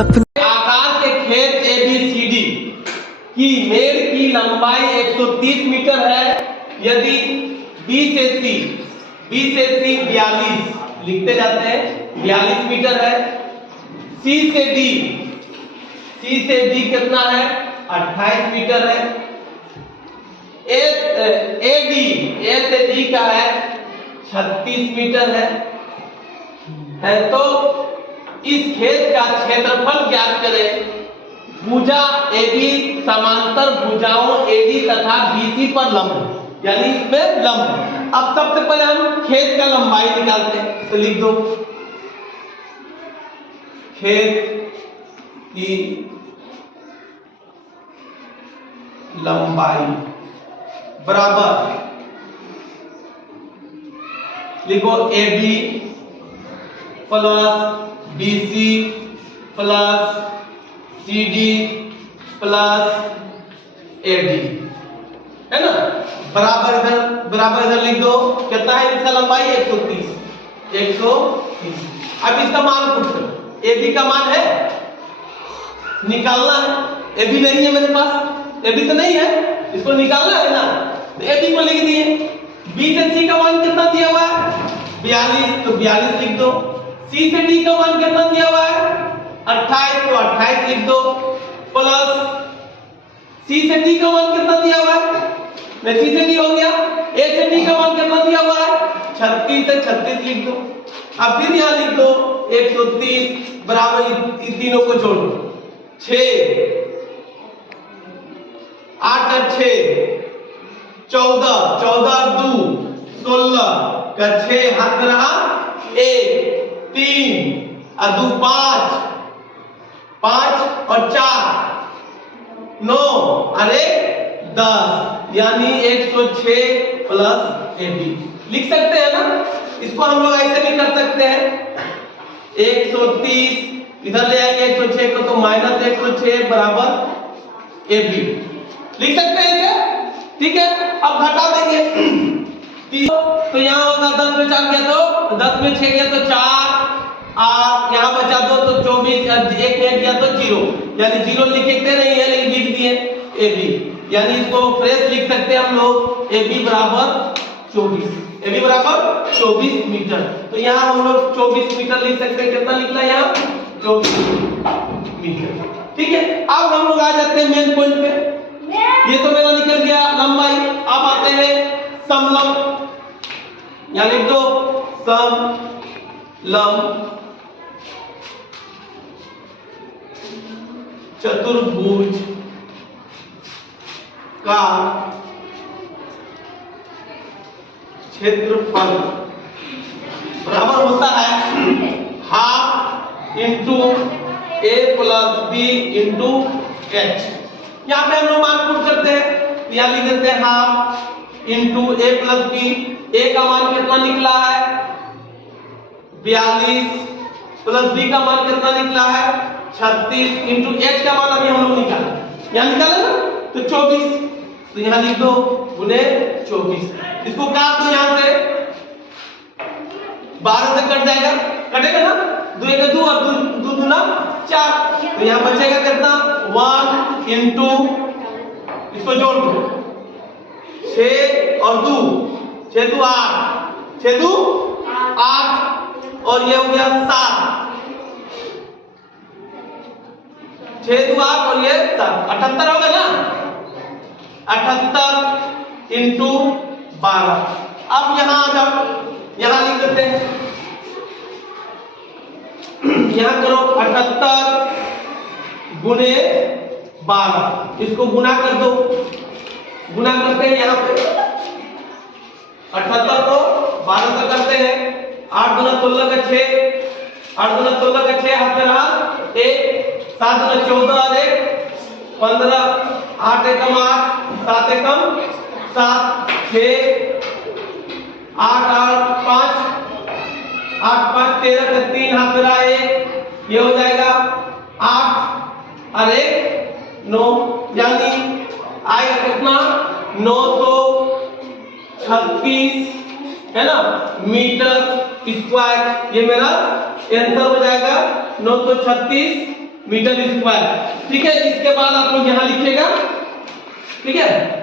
सपने आकार के खेत ABCD की मेड़ की लंबाई 130 मीटर है। यदि B से C 42 लिखते जाते हैं 42 मीटर है। C से D कितना है 28 मीटर है। A से D का है 36 मीटर है तो इस खेत का क्षेत्रफल ज्ञात करें। भुजा AB समांतर भुजाओं AD तथा BC पर लंब है, यानी इसमें लंब है। अब सबसे पहले हम खेत का लंबाई निकालते हैं, तो लिख दो खेत की लंबाई बराबर लिखो AB plus BC plus CD plus AD है ना। बराबर इधर लिख दो। कितना है इसका लंबाई 130। अब इसका मान पूछो। AB का मान है निकालना है। AB नहीं है मेरे पास, AB तो नहीं है, इसको निकालना है ना, तो AB को लिख दिए। B से C का मान कितना दिया हुआ है 42, तो 42 लिख दो। C से D का मान कितना दिया हुआ है 28, तो 28 लिख दो। प्लस C से D का मान कितना दिया हुआ है, मैं C से D हो गया। A से D का मान कितना दिया हुआ है 36, से 36 लिख दो। अब फिर यहां लिख दो 130 बराबर इन तीनों को जोड़ दो 6 8 और 6 14 14 2 16 का 6 हाथ में रहा 1 3 और 2 5 5 और 4 9 और 1 10, यानी 106 प्लस AB लिख सकते हैं ना। इसको हम लोग ऐसे भी कर सकते हैं 130 इधर ले आएंगे 106 को, तो माइनस 106 बराबर AB लिख सकते हैं क्या, ठीक है। अब घटा देंगे तो यहाँ होगा 10 में 4 गया तो 10 में 6 गया तो 4 और यहाँ बचा दो तो 24 एक में गया तो 0, यानी 0 लिखते नहीं है लेकिन लिख दिए AB, यानी इसको फ्रेश लिख सकते हैं हम लोग AB बराबर 24 मीटर। तो यहाँ हम लोग 24 मीटर लिख सकते हैं। कितना लिखना है यहाँ 24 मीटर, ठीक है। अब हम लोग आ जाते हैं मेन पॉइंट पे। ये तो मेरा निकल गया लंबाई। अब आते हैं समलंब, यहाँ लिख दो समलंब चतुर्भुज का क्षेत्रफल बराबर होता है half into A plus B into H। यहाँ पे हम लोग मान पूछ सकते हैं, यहाँ लिख देते हैं half into A plus B। A का मान कितना निकला है 42 प्लस B का मान कितना निकला है 36 इंटू H का मान अभी हम लोग निकाले, यहाँ निकाले ना, तो 24, तो यहाँ लिख दो गुने 24। इसको काट दो, यहाँ से 12 से कट जाएगा, कटेगा ना, 2 1 2 और 2 2 4, तो यहाँ बचेगा कितना 1 इंटू इसको जोड़ दो 6 और 2 6 2 8 6 2 8 और ये हो गया 7 6 2 8 और ये 7 78 होगा ना, 78 इंटू 12। अब यहां आ जाओ, यहां लिख देते हैं, यहां करो 78 गुने 12, इसको गुना कर दो, गुना करते हैं यहाँ पे 78 को 12 से करते हैं, 8 गुना 16 का 6, 8 गुना 16 का 6 हाथ में रहा 1, 7 गुना 14 और 1 15, 8 एकम 8 7 एकम 7 6 8 और 5 8 5 13 का 3 हाथ में रहा 1, ये हो जाएगा 8 और 1 9, यानी आएगा कितना 936 है ना मीटर स्क्वायर। ये मेरा आंसर हो जाएगा 936 मीटर स्क्वायर। ठीक है, इसके बाद आप लोग यहां लिखिएगा, ठीक है।